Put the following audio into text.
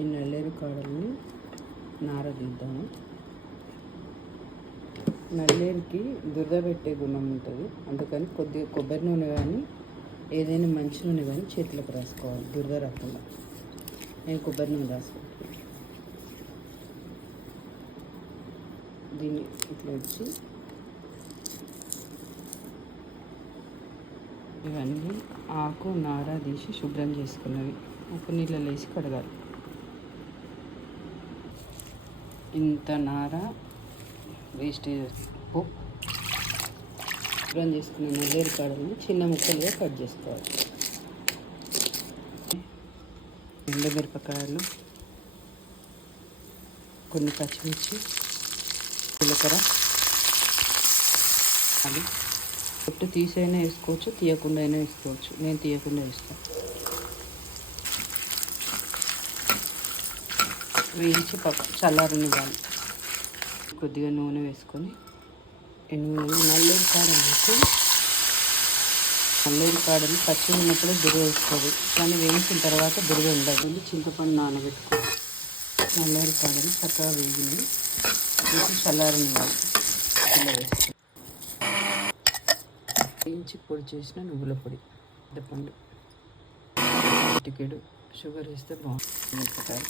ఈ నల్లేరు కాడల్ని నారదీద్దాము. నల్లేరుకి దురద పెట్టే గుణం ఉంటుంది, అందుకని కొద్దిగా కొబ్బరి నూనె కానీ ఏదైనా మంచి నూనె కానీ చేతులకు రాసుకోవాలి దురద రాకుండా. నేను కొబ్బరి నూనె రాసుకుంటాను. దీన్ని ఇట్లా వచ్చి ఇవన్నీ ఆకు నార తీసి శుభ్రం చేసుకున్నవి ఉప్పు నీళ్ళలో వేసి కడగాలి. ఇంత నార వేస్టేజ్ శుభ్రం చేసుకున్న నల్లేరు కాడని చిన్న ముక్కలుగా కట్ చేసుకోవాలి. ఎండుమిరపకాయలు, కొన్ని పచ్చిమిర్చి, జీలకర్ర, అది పొట్టు తీసైనా వేసుకోవచ్చు, తీయకుండా అయినా వేసుకోవచ్చు. నేను తీయకుండా వేస్తాను. వేయించి చల్లారనివ్వాలి. కొద్దిగా నూనె వేసుకొని నూనె నల్లేరు కాడలు వేసి నల్లేరు కాడలు పచ్చి ఉన్నప్పుడు దుర్గ వస్తుంది, కానీ వేయించిన తర్వాత దుర్గ ఉండదు. చింతపండు నానబెట్టుకో నల్లేరు కాడలు చక్కగా వేసి చల్లారనివ్వాలి. ఇలా వేస్తాం. వేయించి పొడి చేసిన నువ్వుల పొడి, చింతపండు, చిటికెడు షుగర్ వేస్తే బాగుంటుంది.